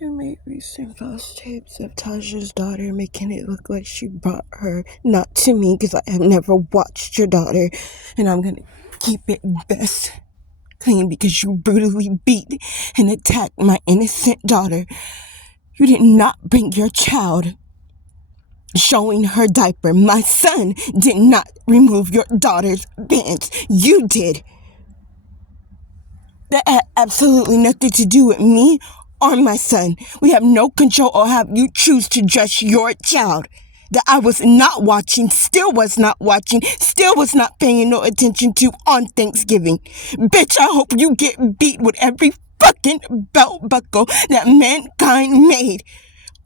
You made recent false tapes of Taja's daughter, making it look like she brought her not to me because I have never watched your daughter, and I'm gonna keep it best clean because you brutally beat and attacked my innocent daughter. You did not bring your child showing her diaper. My son did not remove your daughter's pants. You did. That had absolutely nothing to do with me or my son. We have no control or how you choose to dress your child. That I was not watching, still was not watching, still was not paying no attention to on Thanksgiving. Bitch, I hope you get beat with every fucking belt buckle that mankind made.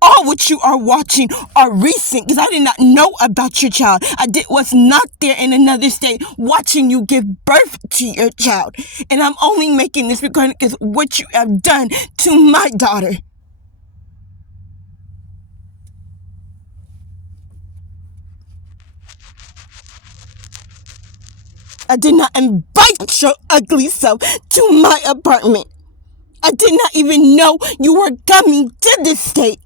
All what you are watching are recent because I did not know about your child. Was not there in another state watching you give birth to your child. And I'm only making this recording because what you have done to my daughter. I did not invite your ugly self to my apartment. I did not even know you were coming to this state.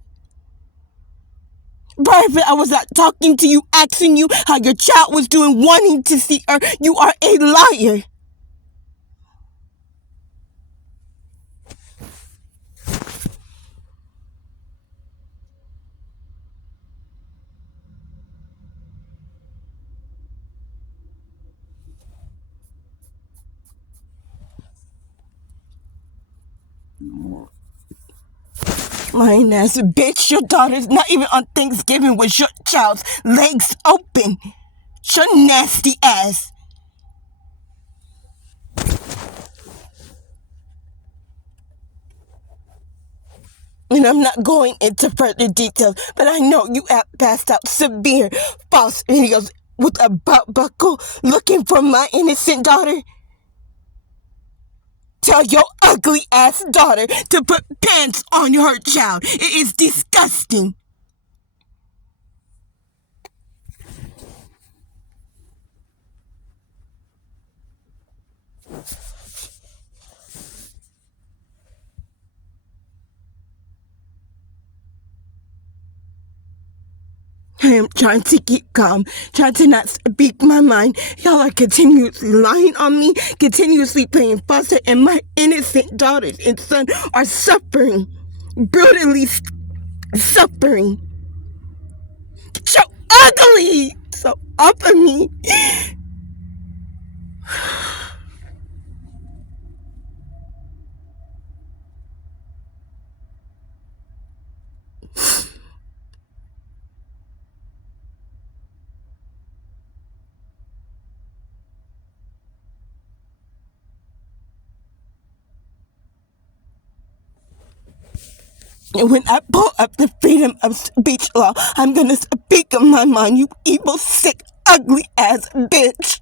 Private, I was not talking to you, asking you how your child was doing, wanting to see her. You are a liar. Lying ass bitch, your daughter's not even on Thanksgiving with your child's legs open. Your nasty ass. And I'm not going into further details, but I know you have passed out severe false videos with a belt buckle looking for my innocent daughter. Tell your ugly ass daughter to put pants on her child. It is disgusting. I am trying to keep calm, trying to not speak my mind. Y'all are continuously lying on me, continuously playing falsehood, and my innocent daughters and son are suffering, brutally suffering. So ugly! So up of me. And when I pull up the freedom of speech law, I'm gonna speak my mind, you evil, sick, ugly ass bitch.